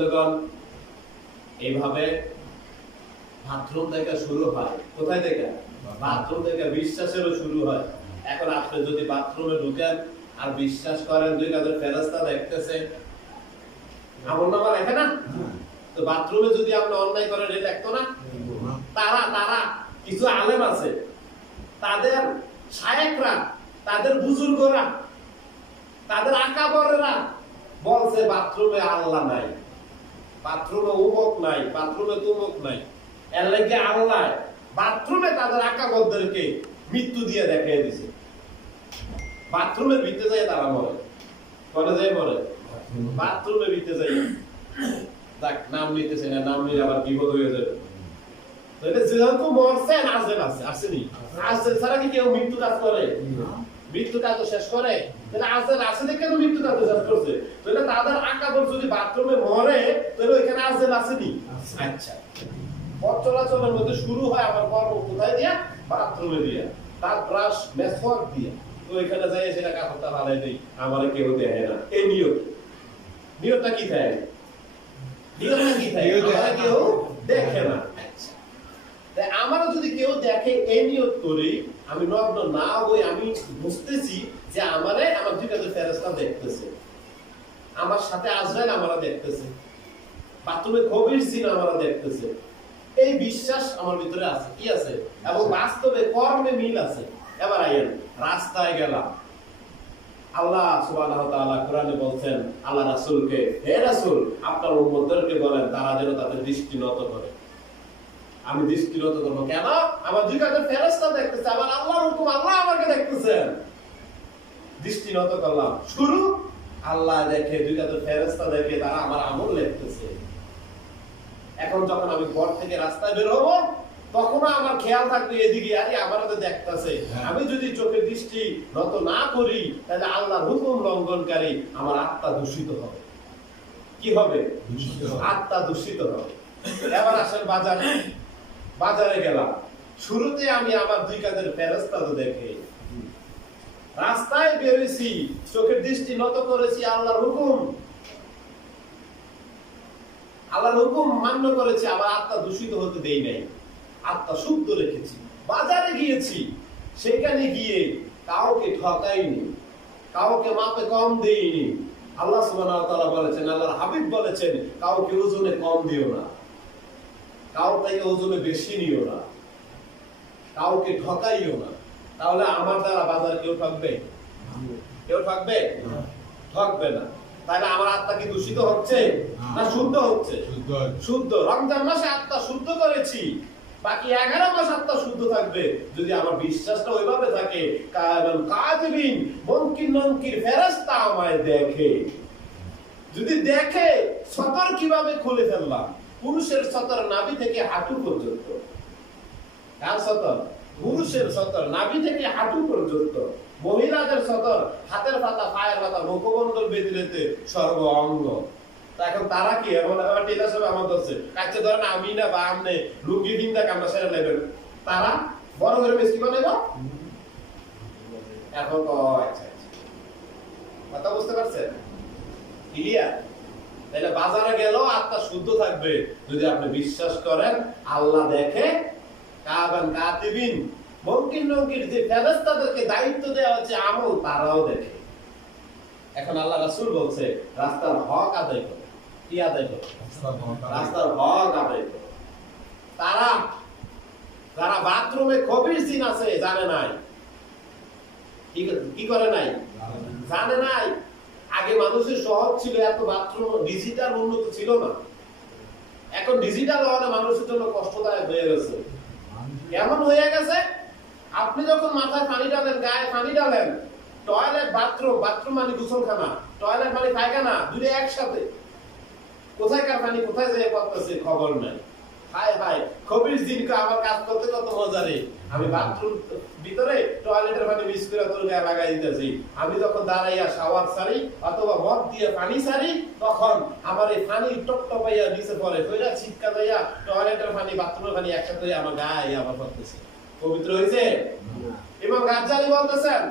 বন্ধুগণ, এইভাবে বাথরুম থেকে শুরু হয়। কোথায় থেকে? বাথরুম থেকে বিশ্বাসেরও শুরু হয়। এখন আপনি যদি বাথরুমে ঢুকেন আর বিশ্বাস করেন, দুই কাজের ফেরস্তা দেখতেছে। আমল না? তো বাথরুমে যদি আপনি অন্যায় করেন, এটা দেখতো না? তারা তারা, কিছু আলেম আছে, তাদের শায়েকরা, তাদের বুজুর্গরা, তাদের আকাবরেরা বলছে, বাথরুমে আল্লাহ নাই। বাথরুমে উমক নাই, বাথরুমে তুমক নাই। এর লাগে আল্লাহ বাথরুমে তাদের আকাবরদেরকে মৃত্যু দিয়ে দেখিয়ে দিছে। বাথরুমের ভিতরে যায় তারা মরে। করে যায় মরে? বাথরুমে ভিতরে যায় দেখ নাম নিতেছে না, নাম নিলে আবার বিপদ হয়ে যাবে। যেহেতু মরছেন আজেল আছে আসেনি আজেল ছাড়া কি কেউ মৃত্যু কাজ করে? মৃত্যু কাজ শেষ করে তাহলে আজেল আসেনি কেন মৃত্যু কাজ শেষ করছে? তাহলে তাদের আকাবর যদি বাথরুমে মরে তাহলে ওইখানে আজেল আসেনি আচ্ছা। পথ চলাচলের মধ্যে শুরু হয় আমার কর্ম কোথায় দিয়া? বাথরুমে দিয়া। তার ব্রাশ দিয়া। তো এখানে যাই সেটা কাপড়টা দেই আমার কেউ দেখে না। এই নিয়ত। নিয়তটা কি থাকে নিয়তটা কি থাকে আমার কেউ দেখে না। আমারও যদি কেউ দেখে এই নিয়ত করি আমি নগ্ন না হই আমি বুঝতেছি যে আমারে আমার দুই কাজে ফেরেস্তা দেখতেছে। আমার সাথে আজরাইল আমারা দেখতেছে। বাথরুমে কবির সিন আমারা দেখতেছে। এই বিশ্বাস আমার ভিতরে আছে। কি আছে? এবং বাস্তবে কর্মে মিল আছে। এবার আইয়েন রাস্তায় গেলাম। আল্লাহ সুবহানাহু ওয়া তাআলা কোরআনে বলছেন আল্লাহ রাসূলকে হে রাসূল আপনার উম্মতদেরকে বলেন তারা যেন তাদের দৃষ্টি নত করে। আমি দৃষ্টি নত করব কেন? আমার দুই কাজের ফেরেশতা দেখতেছে আবার আল্লাহর হুকুম আল্লাহ আমাকে দেখতেছেন। দৃষ্টি নত করলাম। শুরু? আল্লাহ দেখে দুই কাজের ফেরেশতা দেখে তারা আমার আমল লিখতেছে। এখন যখন আমি ঘর থেকে রাস্তায় বের হব তখনও আমার খেয়াল থাকবে এদিকে আরে আমার তো দেখতাছে। হ্যাঁ। আমি যদি চোখের দৃষ্টি নত না করি তাহলে আল্লাহর হুকুম লঙ্ঘনকারী আমার আত্মা দূষিত হবে। কি হবে? হবে। আত্মা দূষিত হবে। এবার আসেন বাজারে। বাজারে গেলাম। শুরুতে আমি আমার দুই কাজের ফেরস্তা তো দেখে। রাস্তায় বেরোইছি চোখের দৃষ্টি নত করেছি আল্লাহর হুকুম। আল্লাহর হুকুম মান্য করেছি, আবার আত্মা দূষিত হতে দেই নাই। আত্মা শুদ্ধ রেখেছি, বাজারে গিয়েছি। সেখানে গিয়ে কাউকে ঠকাইনি, কাউকে মাপে কম দেইনি। আল্লাহ তাআলা বলেছেন, আল্লাহর হাবিব বলেছেন, কাউকে ওজনে কম দিও না। কাউ থেকে ওজনে বেশি নিও না। কাউকে ঠকাইও না। তাহলে আমার দ্বারা বাজারে কেউ ঠকবে? কেউ ঠকবে? ঠকবে না। তাহলে আমার আত্মা কি দূষিত হচ্ছে? না। শুদ্ধ হচ্ছে? শুদ্ধ। রমজান মাসে আত্মা শুদ্ধ করেছি। বাকি এগারো মাস আত্মা শুদ্ধ থাকবে। যদি আমার বিশ্বাসটা ওইভাবে থাকে কারণ কাজবিন মনকির ননকির ফেরস্তা আমায় দেখে। যদি দেখে সতর কীভাবে খুলে ফেললাম? পুরুষের সতর নাভি থেকে হাঁটু পর্যন্ত। কার সতর? পুরুষের সতর নাভি থেকে হাঁটু পর্যন্ত। মহিলাদের সতর হাতের পাতা, পায়ের পাতা মুখমণ্ডল বেদিলেতে সর্ব অঙ্গ এখন তারা কি? এমন আমার সব আমার ধরছে কাছে ধরেন আমি না বা আমনে লুঙ্গি ভিন্দা কামনা সেরে নেবেন। তারা বড় করে মিষ্টি বানাইব এখন তো আচ্ছা আচ্ছা। কথা বুঝতে পারছেন? ক্লিয়ার তাহলে বাজারে আত্মা শুদ্ধ থাকবে। যদি আপনি বিশ্বাস করেন আল্লাহ দেখে কাবান কাতিবিন মঙ্কির নঙ্কির যে ফেরেস্তাদেরকে দায়িত্ব দেওয়া হচ্ছে আমল তারাও দেখে। এখন আল্লাহ রাসূল বলছে রাস্তার হক আদায় করো কি আদায় করো? রাস্তার হক আদায় করো। তারা যারা বাথরুমে কবির সিন আছে জানে নাই। কি করে নাই। জানে নাই। আগে মানুষের সহজ ছিল এত বাথরুম ডিজিটাল উন্নত ছিল না। এখন ডিজিটাল হওয়াতে মানুষের জন্য কষ্টদায়ক হয়ে গেছে। কেমন হয়ে গেছে, আপনি যখন মাথায় পানি ডালেন গায়ে পানি ডালেন টয়লেট বাথরুম বাথরুম মানে গোসলখানা টয়লেট মানে পায়খানা দুটো একসাথে। কোথায় কার পানি, কোথায় যেয়ে পড়তেছে খবর নাই। দিনকে আমার কাজ করতে কত মজা রে। আমি বাথরুম ভিতরে টয়লেটের পানি মিস করে তোর গায়ে লাগাই দিতেছি। আমি যখন দাঁড়াইয়া শাওয়ার সারি অথবা মদ দিয়ে পানি সারি তখন আমার এই পানি টপ টপাইয়া নিচে পড়ে, কইরা ছিটকা টয়লেটের পানি, বাথরুমের পানি একসাথে আমার গায়ে আবার পড়তেছে। পবিত্র হয়েছে এবং গাজ্জালি বলতেছেন,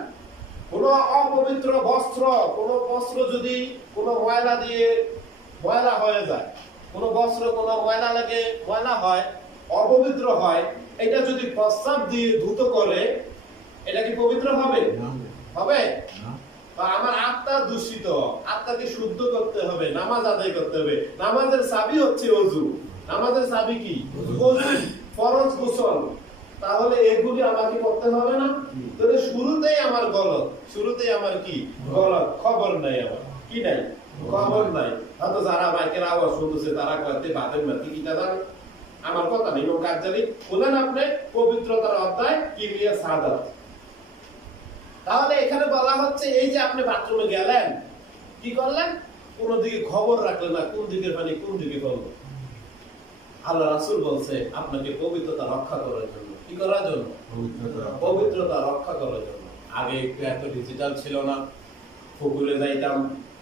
কোন অপবিত্র বস্ত্র, কোন বস্ত্র যদি কোন ময়লা দিয়ে ময়লা হয়ে যায় কোনো বস্ত্র কোনো ময়লা লাগে ময়লা হয় অপবিত্র হয় এটা যদি প্রস্তাব দিয়ে ধুত করে এটা কি পবিত্র হবে? হবে? বা আমার আত্মা দূষিত আত্মাকে শুদ্ধ করতে হবে নামাজ আদায় করতে হবে। নামাজের চাবি হচ্ছে অজু। নামাজের চাবি কি? ফরজ গোসল। তাহলে এগুলি আমাকে করতে হবে না? তাহলে শুরুতেই আমার গলত শুরুতেই আমার কি? গলত। খবর নাই আমার। কি নাই? খবর নাই। হয়তো যারা বাইকের আওয়াজ শুনতেছে তারা করতে বাদের মাতি কি জানেন আমার কথা নেই কাজ জানি বলেন আপনি পবিত্রতার অধ্যায় কিমিয়া সাদাত। তাহলে এখানে বলা হচ্ছে এই যে আপনি বাথরুমে গেলেন কি করলেন? কোন দিকে খবর রাখলেন না কোন দিকের পানি কোন দিকে ফেলব আল্লাহ রাসূল বলছে আপনাকে পবিত্রতা রক্ষা করার জন্য। কি করার জন্য? পবিত্রতা রক্ষা করার জন্য। আগে একটু এত ডিজিটাল ছিল না পুকুরে যাইতাম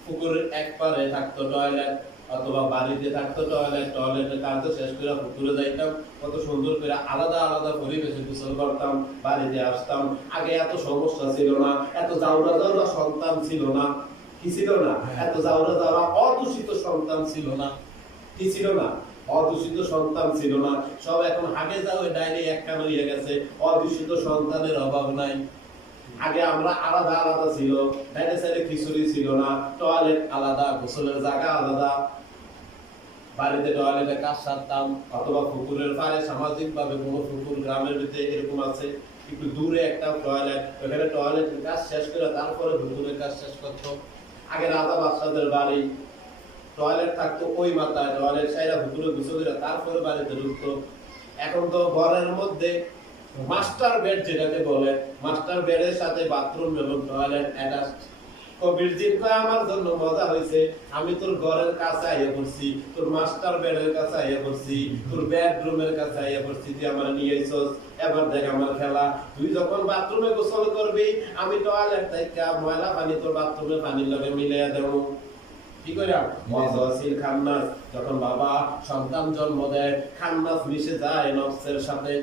পুকুরের এক পারে থাকতো টয়লেট অথবা বাড়িতে থাকতো টয়লেট টয়লেটের কাজ শেষ করে পুকুরে যাইতাম। কত সুন্দর করে আলাদা আলাদা পরিবেশে গোসল করতাম বাড়িতে আসতাম। আগে এত সমস্যা ছিল না এত জাউরা জাউরা সন্তান ছিল না। কি ছিল না? এত জাউরা জাউরা অদূষিত সন্তান ছিল না। কি ছিল না? অদূষিত সন্তান ছিল না। সব এখন হাগে যাও ডাইরে একখান হয়ে গেছে। অদূষিত সন্তানের অভাব নাই। আগে আমরা আলাদা আলাদা ছিল ডাইরে সাইডে খিচুড়ি ছিল না টয়লেট আলাদা, গোসলের জায়গা আলাদা। বাড়িতে টয়লেটে কাজ সারতাম, অথবা পুকুরের পাড়ে সামাজিক ভাবে কোনো পুকুর গ্রামের ভিতরে এরকম আছে, একটু দূরে একটা টয়লেট ওখানে টয়লেটের কাজ শেষ করে তারপরে পুকুরের কাজ শেষ করতো। আগে রাজা বাদশাদের বাড়ি টয়লেট থাকতো ওই মাথায় টয়লেট সাইরা পুকুরে গুছো দিলে তারপরে বাড়িতে ঢুকতো। এখন তো ঘরের মধ্যে মাস্টার বেড যেটাকে বলে, মাস্টার বেডের সাথে বাথরুম এবং টয়লেট অ্যাটাচ কবির আমার জন্য মজা হয়েছে আমি তোর ঘরের কাছে পড়ছি, তোর মাস্টার বেডের কাছে আইয়া পড়ছি, তোর বেডরুমের কাছে পড়ছি, তুই আমার নিয়ে আইছস। এবার দেখ আমার খেলা। তুই যখন বাথরুমে গোসল করবি, আমি টয়লেট থেকে ময়লা পানি তোর বাথরুমে পানির লগে মিলাইয়া দেবো। কি করে মজাসিল খান্নাস। যখন বাবা সন্তান জন্ম দেয়, খান্নাস মিশে যায় নফসের সাথে।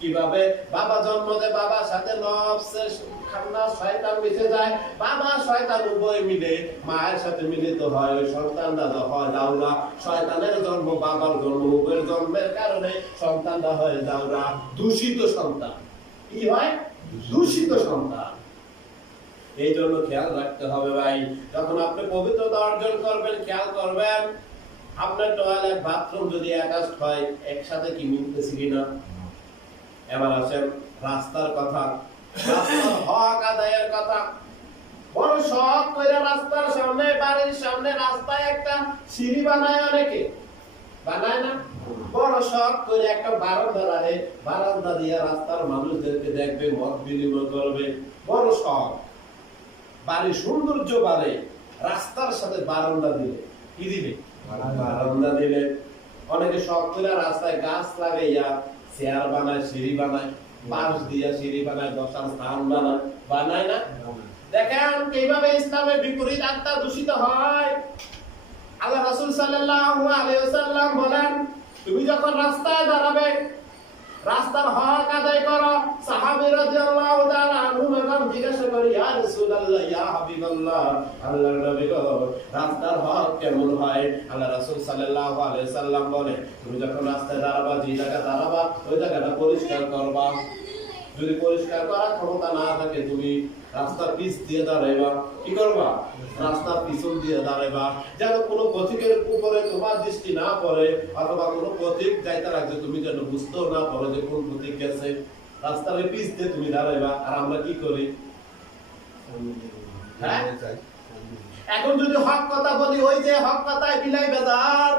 কীভাবে? বাবা জন্ম দেয় বাবার সাথে নফসের খান্নাস শয়তান মিশে যায়। বাবা শয়তান উভয় মিলে, মায়ের সাথে মিলিত হয়, ওই হয় দাউরা। শয়তানের জন্ম, বাবার জন্ম, উভয়ের জন্মের কারণে হয় দাউরা। দূষিত সন্তান। কি হয়? দূষিত সন্তান। এই জন্য খেয়াল রাখতে হবে ভাই, যখন আপনি পবিত্রতা অর্জন করবেন, খেয়াল করবেন, আপনার টয়লেট বাথরুম যদি অ্যাটাচ হয়, একসাথে কি মিলতেছে কিনা? এবার আসেন রাস্তার কথা। রাস্তার হক আদায়ের কথা। বড় শখ করে রাস্তার সামনে বাড়ির সামনে রাস্তায় একটা সিঁড়ি বানায় অনেকে। বানায় না? বড় শখ করে একটা বারান্দা রাখে। বারান্দা দিয়ে রাস্তার মানুষদেরকে দেখবে মত বিনিময় করবে। বড় শখ। বাড়ির সৌন্দর্য বাড়ে। রাস্তার সাথে বারান্দা দিলে। কি দিলে? বারান্দা দিলে। অনেকে শখ করে রাস্তায় গাছ লাগাইয়া চেয়ার বানায় সিঁড়ি বানায় মানুষ দিয়া সিঁড়ি বানায় দশার স্থান বানায় বানায় না? দেখেন, কীভাবে ইসলামের বিপরীত আত্মা দূষিত হয়। আল্লাহ রাসূল আলাইহি ওয়াসাল্লাম বলেন, তুমি যখন রাস্তায় দাঁড়াবে রাস্তার হক আদায় করো। সাহাবী রাদিয়াল্লাহু তাআলা আনহু এখন জিজ্ঞাসা করি, ইয়া রাসূলুল্লাহ, ইয়া হাবিবাল্লাহ। আল্লাহর নবী গো রাস্তার হক কেমন হয়? আল্লাহ রাসূল সাল্লাল্লাহু আলাইহি সাল্লাম বলে, তুমি যখন রাস্তায় দাঁড়াবা যে জায়গা দাঁড়াবা, ওই জায়গাটা পরিষ্কার করবা। যদি পরিষ্কার করার ক্ষমতা না থাকে, তুমি রাস্তার পিছ দিয়ে দাঁড়াইবা। কি করবা? রাস্তার পিছন দিয়ে দাঁড়াইবা। যেন কোনো পথিকের উপরে তোমার দৃষ্টি না পড়ে, অথবা কোনো পথিক যাইতে লাগছে, তুমি যেন বুঝতেও না পারো যে কোন পথিক গেছে। রাস্তার পিছ দিয়ে তুমি দাঁড়াইবা, আর আমরা কি করি? হ্যাঁ? এখন যদি হক কথা বলি, ওই যে হক কথায় বিলাই বেদার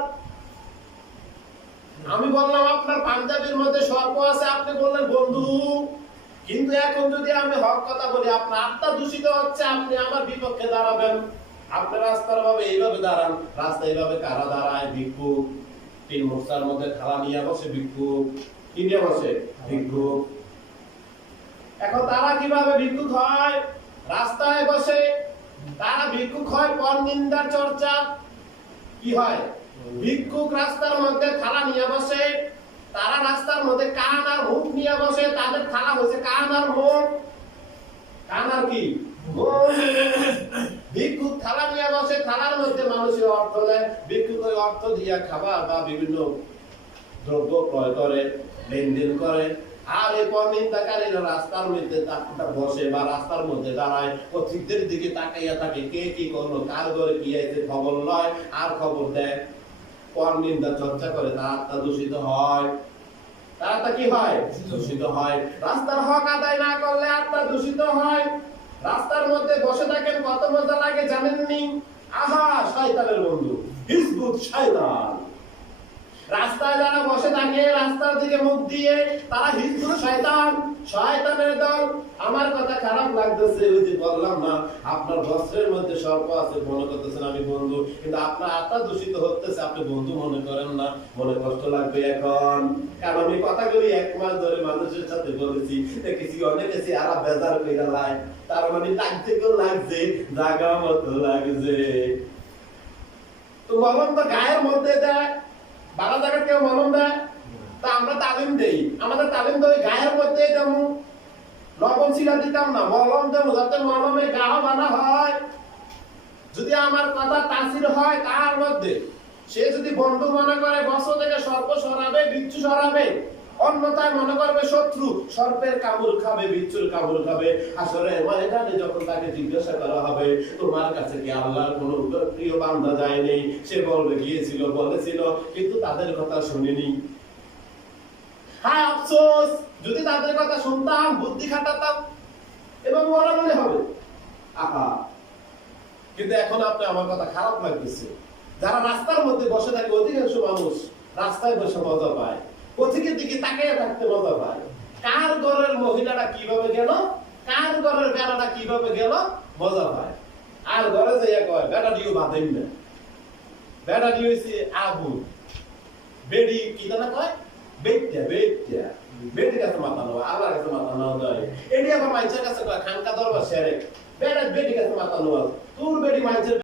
আমি বললাম, আপনার পাঞ্জাবির মধ্যে সর্প আছে, আপনি বললেন বন্ধু। কিন্তু এখন যদি আমি হক কথা বলি, আপনার আত্মা দূষিত হচ্ছে, আপনি আমার বিপক্ষে দাঁড়াবেন। আপনি রাস্তার ভাবে এইভাবে দাঁড়ান রাস্তা এইভাবে কারা দাঁড়ায়? ভিক্ষুক তিন মোর্চার মধ্যে খালা নিয়ে বসে ভিক্ষুক কি নিয়ে বসে ভিক্ষুক এখন তারা কীভাবে ভিক্ষুক হয়? রাস্তায় বসে তারা ভিক্ষুক হয় পর নিন্দার চর্চা। কি হয়? ভিক্ষুক রাস্তার মধ্যে থালা নিয়ে বসে তারা রাস্তার মধ্যে কান আর মুখ নিয়ে বসে, তাদের থালা হয়েছে কান আর মুখ। কান আর কি? থালা নিয়ে বসে, থালার মধ্যে মানুষের অর্থ অর্থ দিয়া খাবার বা বিভিন্ন দ্রব্য ক্রয় করে, লেনদেন করে। আর পরনিন্দাকারীরা রাস্তার মধ্যে বসে বা রাস্তার মধ্যে দাঁড়ায়। পথিকদের দিকে তাকাইয়া থাকে, কে কি করল, কার ঘরে কি খবর লয়, আর খবর দেয়। পরনিন্দা চর্চা করে, তার আত্মা দূষিত হয়। তার আত্মা কি হয়? দূষিত হয়। রাস্তার হক আদায় না করলে আত্মা দূষিত হয়। রাস্তার মধ্যে বসে থাকেন কত মজা লাগে জানেননি আহা, শয়তানের বন্ধু। হিজবুত শয়তান। রাস্তায় যারা বসে থাকে, রাস্তার দিকে মুখ দিয়ে তারা হিজবুত শয়তান। শয়তানের দল, আমার কথা খারাপ লাগতেছে, ওই যে বললাম না, আপনার বস্ত্রের মধ্যে সর্প আছে, মনে করতেছেন আমি বন্ধু, কিন্তু আপনার আত্মা দূষিত হতেছে, আপনি বন্ধু মনে করেন না, মনে কষ্ট লাগবে এখন। কারণ আমি কথাগুলি এক মাস ধরে মানুষের সাথে বলেছি, দেখেছি অনেকে চেহারা বেজার করে লাই তার মানে লাগতে কেউ লাগছে, জাগা মতো লাগছে। তো মলম তো গায়ের মধ্যে দেয় বারো জায়গা কেউ মলম দেয়? দেই। আমাদের তালিম গায়ের মধ্যে লবণ শিলা দিতাম না, মলম দেবো, যাতে মলমে হয়। যদি আমার কথা তাসির হয়, তার মধ্যে সে যদি বন্ধু মনে করে থেকে সর্প সরাবে, বিচ্ছু সরাবে মনে করবে শত্রু, সর্পের কামড় খাবে, বিচ্ছুর কামড় খাবে। আসলে ময়দানে যখন তাকে জিজ্ঞাসা করা হবে, তোমার কাছে কি আল্লাহর কোনো প্রিয় বান্দা যায়নি সে বলবে, গিয়েছিল, বলেছিল, কিন্তু তাদের কথা শুনিনি। হ্যাঁ আফসোস, যদি তাদের কথা শুনতাম, বুদ্ধি খাটাতাম, এবং মনে মনে হবে। আহা। কিন্তু এখন আপনি আমার কথা খারাপ লাগতেছে। যারা রাস্তার মধ্যে বসে থাকে, অধিকাংশ মানুষ রাস্তায় বসে মজা পায়। পথিকের দিকে তাকিয়ে থাকতে মজা পায়। কার ঘরের মহিলাটা কীভাবে গেল? কার ঘরের বেড়াটা কীভাবে গেল? মজা পায়। আর ঘরে যাইয়া কয়, বেড়া দিও বাঁধেন না। বেড়া দিয়েছে আবু। বেডি কি জানা কয়? বেটটা বেটটা বেটির কাছে মাথা নেওয়া আল্লাহর কাছে মাথা নেওয়া দেয় এটি আবার মাইচের কাছে খানকা দরবার সেরে বেড়া বেটির কাছে মাথা নেওয়া তোর বেটি মাইচের